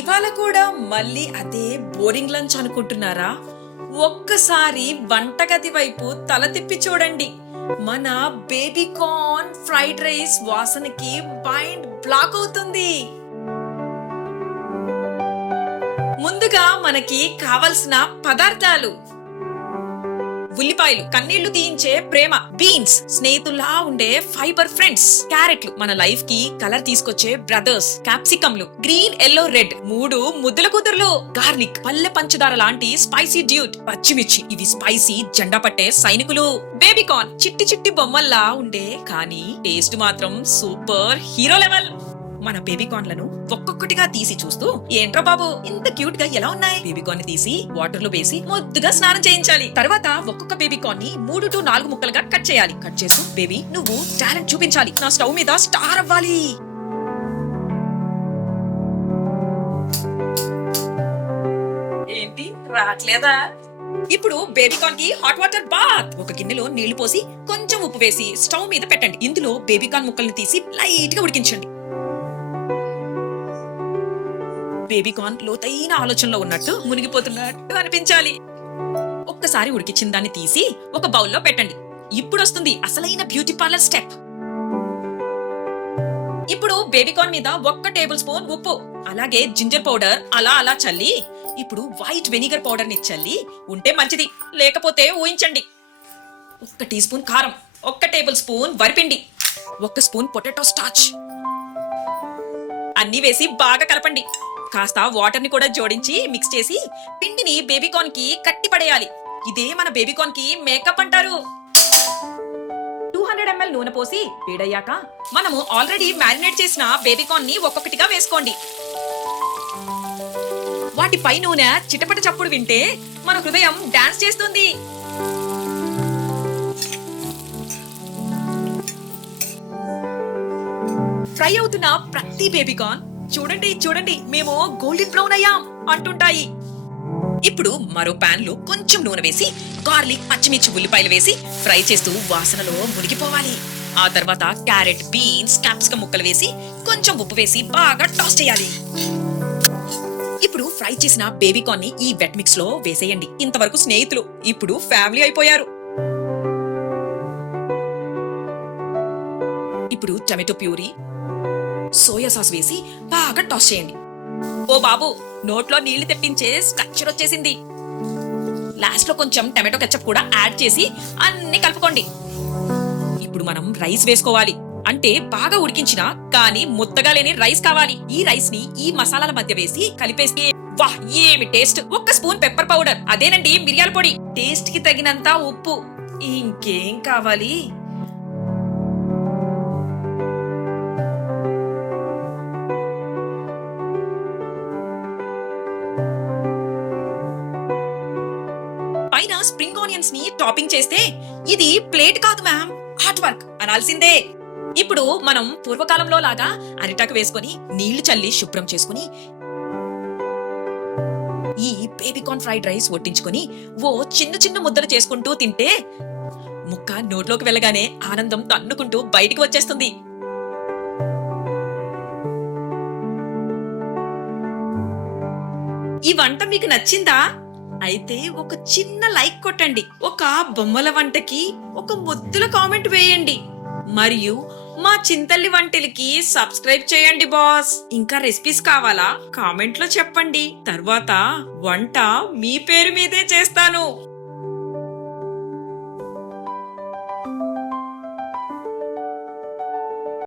ఇవాళ కూడా మళ్ళీ అదే బోరింగ్ లంచ్ అనుకుంటున్నారా? ఒక్కసారి వంటగది వైపు తల తిప్పి చూడండి. మన బేబీ కార్న్ ఫ్రైడ్ రైస్ వాసనకి మైండ్ బ్లాక్ అవుతుంది. ముందుగా మనకి కావలసిన పదార్థాలు: ఉల్లిపాయలు, కన్నీళ్లు తీయించే ప్రేమ; బీన్స్, స్నేహితుల్లా ఉండే ఫైబర్ ఫ్రెండ్స్; క్యారెట్లు, మన లైఫ్ కి కలర్ తీసుకొచ్చే బ్రదర్స్; క్యాప్సికమ్లు, గ్రీన్, ఎల్లో, రెడ్, 3 ముద్దుల కూతుర్లు; గార్లిక్, పల్లె పంచదార లాంటి స్పైసీ డ్యూట్; పచ్చిమిర్చి, ఇవి స్పైసీ జెండా పట్టే సైనికులు; బేబీ కార్న్, చిట్టి చిట్టి బొమ్మల్లా ఉండే కానీ టేస్ట్ మాత్రం సూపర్ హీరో లెవెల్. మన బేబీ కార్న్ లను ఒక్కొక్కటిగా తీసి చూస్తూ, ఏంట్రా బాబు ఇంత క్యూట్ గా ఎలా ఉన్నాయి? బేబీ కార్న్ ని తీసి వాటర్ లో వేసి ముద్దుగా స్నానం చేయించాలి. తర్వాత ఒక్కొక్క బేబీ కార్న్ ని 3 to 4 ముక్కలుగా కట్ చేయాలి. కట్ చేస్తూ, బేబీ నువ్వు టాలెంట్ చూపించాలి, నా స్టవ్ మీద స్టార్ అవ్వాలి. ఏంటి రాట్లేదా? ఇప్పుడు బేబీ కార్న్ కి హాట్ వాటర్ బాత్. ఒక గిన్నెలో నీళ్లు పోసి కొంచెం ఉప్పు వేసి స్టవ్ మీద పెట్టండి. ఇందులో బేబీ కార్న్ ముక్కల్ని తీసి లైట్ గా ఉడికించండి. బేబీ కార్న్ లోతైన ఆలోచనలో ఉన్నట్టు మునిగిపోతున్నట్టు అనిపించాలి. ఒక్కసారి ఉడికించిన దాన్ని తీసి ఒక బౌల్లో పెట్టండి. ఇప్పుడు వస్తుంది అసలైన బ్యూటీ పార్లర్ స్టెప్. ఇప్పుడు బేబీ కార్న్ మీద 1 టేబుల్ స్పూన్ ఉప్పు, అలాగే జింజర్ పౌడర్ అలా చల్లి, ఇప్పుడు వైట్ వెనిగర్ పౌడర్ ని చల్లి ఉంటే మంచిది, లేకపోతే ఊహించండి. 1 టీ స్పూన్ కారం, 1 టేబుల్ స్పూన్ వరిపిండి, 1 స్పూన్ పొటాటో స్టార్చ్ అన్ని వేసి బాగా కలపండి. కాస్త వాటర్ ని కూడా జోడించి మిక్స్ చేసి పిండిని బేబీ కార్న్ కి కట్టి పడేయాలి. ఇదే మన బేబీ కార్న్ కి మేకప్ అంటారు. 200 ml నూనె పోసి వేడయ్యాక మనము ఆల్రెడీ మ్యారినేట్ చేసిన బేబీ కార్న్ ని ఒక్కొక్కటిగా వేసుకోండి. వాటిపై నూనె చిటపట చప్పుడు వింటే మన హృదయం డాన్స్ చేస్తుంది. ఫ్రై అవుతున్న ప్రతి బేబీ కార్న్ చూడండి మేము గోల్డెన్ బ్రౌన్ అయ్యాం అంటుంటాయి. ఇప్పుడు మరో పాన్ లో కొంచెం నూనె వేసి గార్లిక్, పచ్చిమిర్చి, ఉల్లిపాయలు వేసి ఫ్రై చేస్తూ వాసనలో మునిగిపోవాలి. ఆ తర్వాత క్యారెట్, బీన్స్, క్యాప్సికమ్ ముక్కలు వేసి కొంచెం ఉప్పు వేసి బాగా టాస్ చేయాలి. ఇప్పుడు ఫ్రై చేసిన బేబీ కార్న్ ని ఈ వెట్ మిక్స్ లో వేసేయండి. ఇంతవరకు స్నేహితులు, ఇప్పుడు ఫ్యామిలీ అయిపోయారు. ఇప్పుడు టమాటో ప్యూరీ, సోయా సాస్ వేసి బాగా టాస్ చేయండి. ఓ బాబు, నోట్లో నీళ్లు తెప్పించే స్ట్రక్చర్ వచ్చేసింది. లాస్ట్ లో కొంచెం టమాటో కెచప్ కూడా యాడ్ చేసి అన్ని కలుపుకోండి. ఇప్పుడు మనం రైస్ వేసుకోవాలి. అంటే బాగా ఉడికించిన కానీ ముద్దగా లేని రైస్ కావాలి. ఈ రైస్ ని ఈ మసాలాల మధ్య వేసి కలిపేసి, వాహ్ ఏమి టేస్ట్! 1 స్పూన్ పెప్పర్ పౌడర్, అదేనండి మిరియాల పొడి, టేస్ట్ కి తగినంత ఉప్పు, ఇంకేం కావాలి? పైన స్ప్రింగ్ ఆనియన్స్ ని టాపింగ్ చేస్తే ఇది ప్లేట్ కాదు మ్యామ్, హార్ట్ వర్క్ అనాల్సిందే. ఇప్పుడు మనం పూర్వకాలంలో లాగా అరిటాకు వేసుకొని నీళ్లు చల్లి శుభ్రం చేసుకుని ఈ బేబీ కార్న్ ఫ్రైడ్ రైస్ వడ్డించుకొని చిన్న ముద్దలు చేసుకుంటూ తింటే ముక్క నోట్లోకి వెళ్ళగానే ఆనందం తన్నుకుంటూ బయటికి వచ్చేస్తుంది. ఈ వంట మీకు నచ్చిందా? అయితే ఒక చిన్న లైక్ కొట్టండి. ఒక బొమ్మల వంటకి ఒక ముద్దుల కామెంట్ వేయండి. మరియు మా చింతల్లి వంటలకి సబ్స్క్రైబ్ చేయండి బాస్. ఇంకా రెసిపీస్ కావాలా? కామెంట్ లో చెప్పండి. తర్వాత వంట మీ పేరు మీదే చేస్తాను.